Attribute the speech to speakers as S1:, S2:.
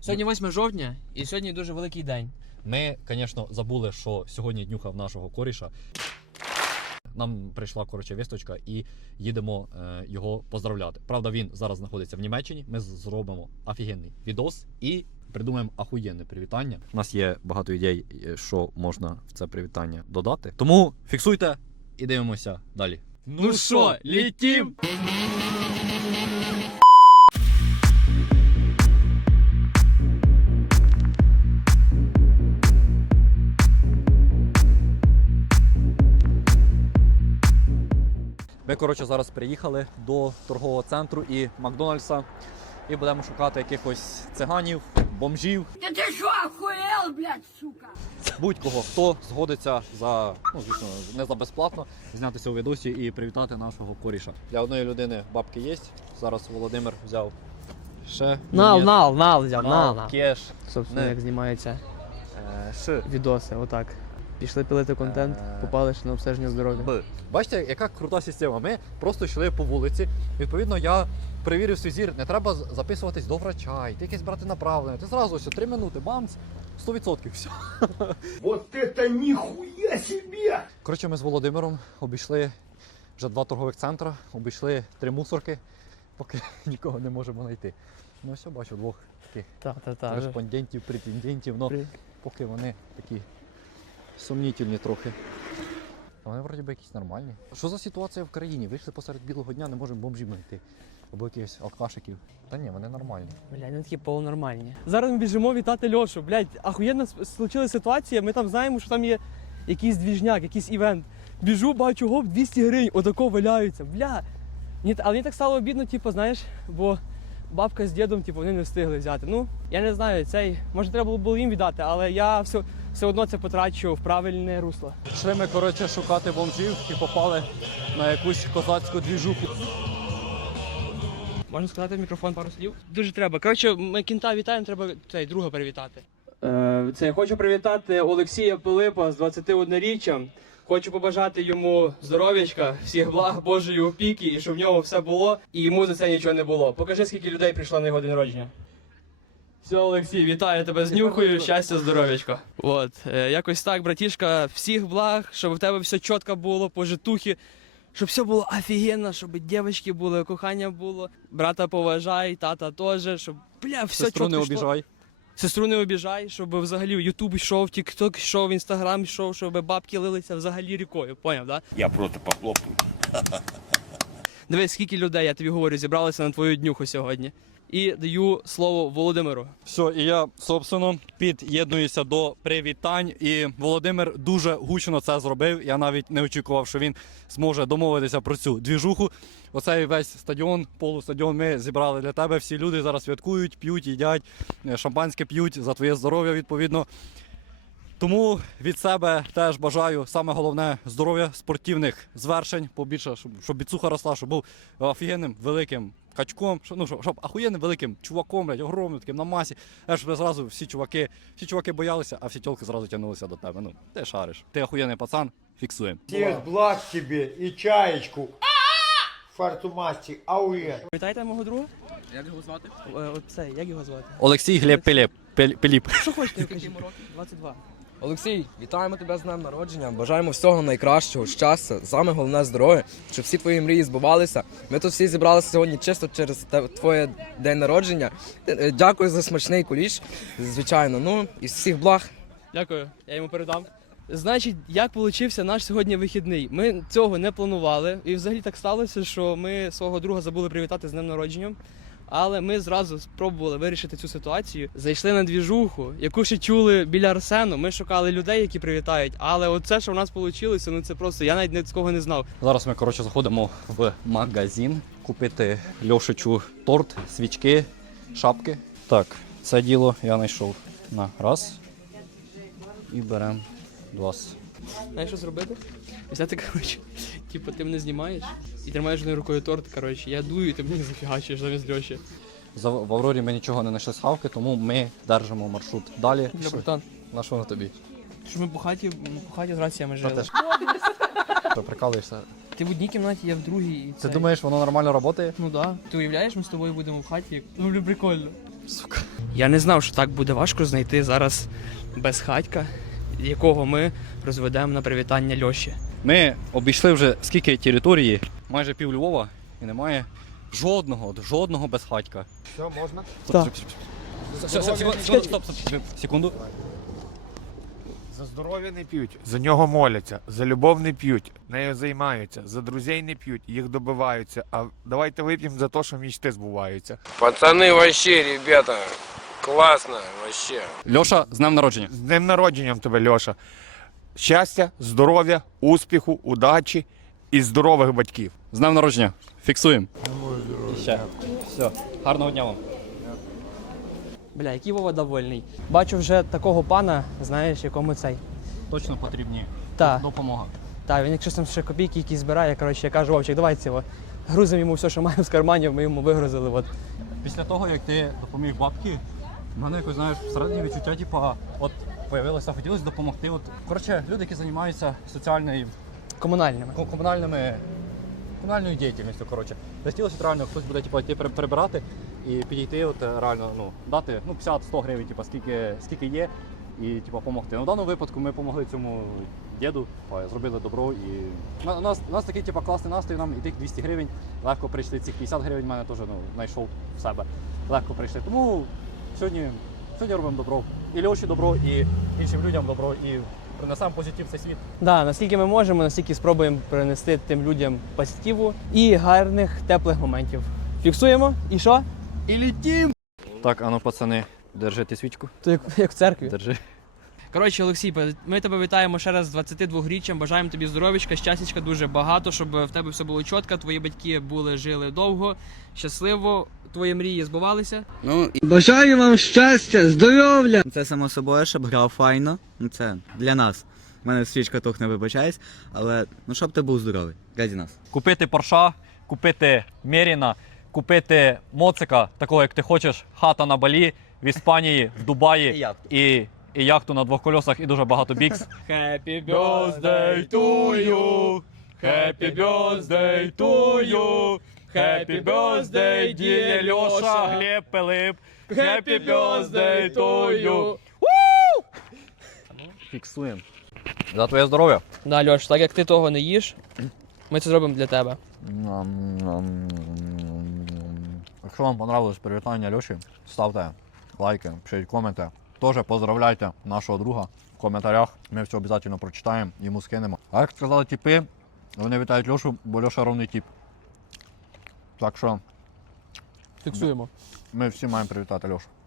S1: Сьогодні 8 жовтня і сьогодні дуже великий день.
S2: Ми, звісно, забули, що сьогодні днюха в нашого коріша. Нам прийшла, вісточка і їдемо його поздравляти. Правда, він зараз знаходиться в Німеччині. Ми зробимо офігенний відос і придумаємо ахуєнне привітання. У нас є багато ідей, що можна в це привітання додати. Тому фіксуйте і дивимося далі.
S1: Ну що, летім?
S2: Ми, зараз приїхали до торгового центру і Макдональдса і будемо шукати якихось циганів, бомжів.
S3: Та ти що, охуєл, блядь, сука?
S2: Будь-кого, хто згодиться за, звісно, не за безплатно, знятися у відосі і привітати нашого коріша. Для одної людини бабки є. Зараз Володимир взяв ще.
S1: Нал взяв,
S2: кеш.
S1: Собственно, як знімаються
S2: Ш.
S1: відоси, отак. Пішли пилити контент, попали ще на обстеження здоров'я.
S2: Б. Бачите, яка крута система. Ми просто йшли по вулиці. Відповідно, я перевірив свій зір. Не треба записуватись до врача, йти якесь брати направлення. Ти зразу ось 3 минути, бамц, 100%, все.
S4: Вот это нихуя себе!
S2: Коротше, ми з Володимиром обійшли вже 2 торгових центри, обійшли 3 мусорки, поки нікого не можемо знайти. Ну все, бачу, 2 таких кореспондентів, претендентів, але поки вони такі сумнітельні трохи. А вони вроді би якісь нормальні. Що за ситуація в країні? Вийшли посеред білого дня, не можемо бомжів знайти. Або якихось алкашиків. Та ні, вони нормальні.
S1: Блядь, вони такі полунормальні.
S5: Зараз ми біжимо вітати Льошу. Блядь, ахуєнна случилась ситуація, ми там знаємо, що там є якийсь двіжняк, якийсь івент. Біжу, бачу, гоп, 200 гривень, отако валяються. Бля. Але мені так стало обідно, знаєш, бо бабка з дідом, вони не встигли взяти. Ну, я не знаю, може треба було їм віддати, але я все одно це потрачу в правильне русло.
S2: Йшли ми, шукати бомжів і попали на якусь козацьку двіжуху.
S1: Можна сказати в мікрофон пару слів?
S5: Дуже треба. Коротше, ми кінта вітаємо, треба друга привітати. Я хочу привітати Олексія Пилипа з 21-річчям. Хочу побажати йому здоров'ячка, всіх благ, Божої опіки, і щоб в нього все було, і йому за це нічого не було. Покажи, скільки людей прийшло на його день народження. Все, Олексій, вітаю тебе з нюхою, щастя, здоров'ячка. Якось так, братішка, всіх благ, щоб в тебе все чітко було, пожитухи, щоб все було офігенно, щоб дівчатки були, кохання було, брата поважай, тата теж, щоб, все
S2: Сестру не обіжай.
S5: Сестру не обіжай, щоб взагалі Ютуб йшов, Тікток йшов, Інстаграм йшов, щоб бабки лилися взагалі рікою, поняв, да?
S4: Я просто похлопаю.
S5: Дивись, скільки людей, я тобі говорю, зібралися на твою днюху сьогодні. І даю слово Володимиру.
S2: Все, і я, собственно, під'єднуюся до привітань. І Володимир дуже гучно це зробив. Я навіть не очікував, що він зможе домовитися про цю двіжуху. Оцей весь стадіон, полустадіон ми зібрали для тебе. Всі люди зараз святкують, п'ють, їдять, шампанське п'ють за твоє здоров'я, відповідно. Тому від себе теж бажаю, саме головне, здоров'я, спортивних звершень, побільше, щоб біцуха росла, щоб був офігенним, великим качком, щоб ахуєнним великим чуваком, блядь, огромним таким на масі, щоб зразу всі чуваки боялися, а всі тілки зразу тягнулися до тебе. Ти шариш. Ти ахуєнний пацан, фіксуємо.
S4: Всех благ тебе и чаечку. Фартумасти, ауе.
S5: Вітайте мого друга.
S1: Як його звати?
S5: Як його звати?
S2: Олексій Глеб Пиліп.
S5: Що хочете, кажіть? 22.
S6: Олексій, вітаємо тебе з днем народження, бажаємо всього найкращого, щастя, саме головне здоров'я, щоб всі твої мрії збувалися. Ми тут всі зібралися сьогодні чисто через твоє день народження. Дякую за смачний куліш, звичайно, і всіх благ.
S5: Дякую, я йому передам. Значить, як получився наш сьогодні вихідний? Ми цього не планували, і взагалі так сталося, що ми свого друга забули привітати з днем народження. Але ми зразу спробували вирішити цю ситуацію. Зайшли на двіжуху, яку ще чули біля Арсену. Ми шукали людей, які привітають. Але оце, що в нас вийшло, це просто, я навіть такого не знав.
S2: Зараз ми, заходимо в магазин купити Льошичу торт, свічки, шапки. Так, це діло я знайшов на раз і беремо 2.
S5: Знаєш, що зробити? Взяти, ти мене знімаєш і тримаєш одною рукою торт, я дую, і ти мені зафігачуєш замість Льоші.
S2: В Аврорі ми нічого не знайшли з хавки, тому ми держимо маршрут далі.
S5: Братан.
S2: На що на тобі?
S5: Що ми по хаті з раціями жили.
S2: Що, прикалуєшся?
S5: Ти в одній кімнаті, я в другій.
S2: Ти думаєш, воно нормально працює?
S5: Ну так. Да. Ти уявляєш, ми з тобою будемо в хаті? Прикольно.
S2: Сука.
S5: Я не знав, що так буде важко знайти зараз безхатька, якого ми розведемо на привітання Льоші.
S2: Ми обійшли вже скільки території, майже пів Львова, і немає жодного безхатька.
S4: Все, можна?
S1: Так.
S2: Секунду.
S4: За здоров'я не п'ють, за нього моляться, за любов не п'ють, нею займаються, за друзей не п'ють, їх добиваються. А давайте вип'ємо за те, що мічти збуваються.
S7: Пацаны, вообще, ребята, классно, вообще.
S2: Льоша, з днем народження.
S4: З днем народженням тебе, Льоша. Щастя, здоров'я, успіху, удачі і здорових батьків.
S2: З днем народження. Фіксуємо. І ще. Все. Гарного дня вам.
S5: Бля, який Вова довольний. Бачу вже такого пана, знаєш, якому цей.
S2: Точно потрібні.
S5: Та,
S2: Допомога.
S5: та, він якщо там ще копійки якісь збирає, коротше, я кажу, Вовчик, давай цього. Грузимо йому все, що маємо з карманів, ми йому вигрузили. От.
S2: Після того, як ти допоміг бабки, в мене якось, знаєш, всередині відчуття, типа, от появилося, хотілося допомогти. От, коротше, люди, які займаються соціальною,
S5: Комунальними.
S2: комунальною діяльністю, коротше. Хотілося реально хтось буде типу, йти прибирати і підійти, от реально, ну, дати 50-100 гривень, типу, скільки є, і типу, допомогти. Ну, в даному випадку ми допомогли цьому діду, зробили добро. І у нас такий типу, класний настрій, нам і тих 200 гривень легко прийшли, цих 50 гривень в мене теж знайшов в себе. Легко прийшли. Тому сьогодні робимо добро. І Льоші добро, і іншим людям добро, і принесемо позитив в цей світ.
S5: Да, наскільки ми можемо, настільки спробуємо принести тим людям позитиву і гарних, теплих моментів. Фіксуємо і що? І літім!
S2: Так, а ну, пацани, держите свічку.
S5: То як в церкві.
S2: Держи.
S5: Коротше, Олексій, ми тебе вітаємо ще раз з 22-річчям, бажаємо тобі здоров'ячка, щастячка дуже багато, щоб в тебе все було чітко, твої батьки жили довго, щасливо, твої мрії збувалися.
S8: Бажаю вам щастя, здоров'я! Це само собою, щоб грав файно. Це для нас. У мене свічка тухне, вибачаюсь, але щоб ти був здоровий. Раді нас.
S2: Купити Порша, купити Меріна, купити моцика, такого як ти хочеш, хата на Балі, в Іспанії, в Дубаї і яхту на двох колесах, і дуже багато бікс.
S5: Happy
S2: birthday to you, happy birthday to you, happy birthday, dear Льоша, Глеб, Пилип, happy birthday to you. Фіксуємо. За твоє здоров'я.
S5: Да, Льош, так як ти того не їш, ми це зробимо для тебе.
S2: Якщо вам понравилось привітання Льоші, ставте лайки, пишіть коменти. Теж поздравляйте нашого друга в коментарях. Ми все обов'язково прочитаємо, йому скинемо. А як сказали типи, вони вітають Льошу, бо Льоша ровний тип. Так що
S5: Фіксуємо.
S2: ми всі маємо привітати Льошу.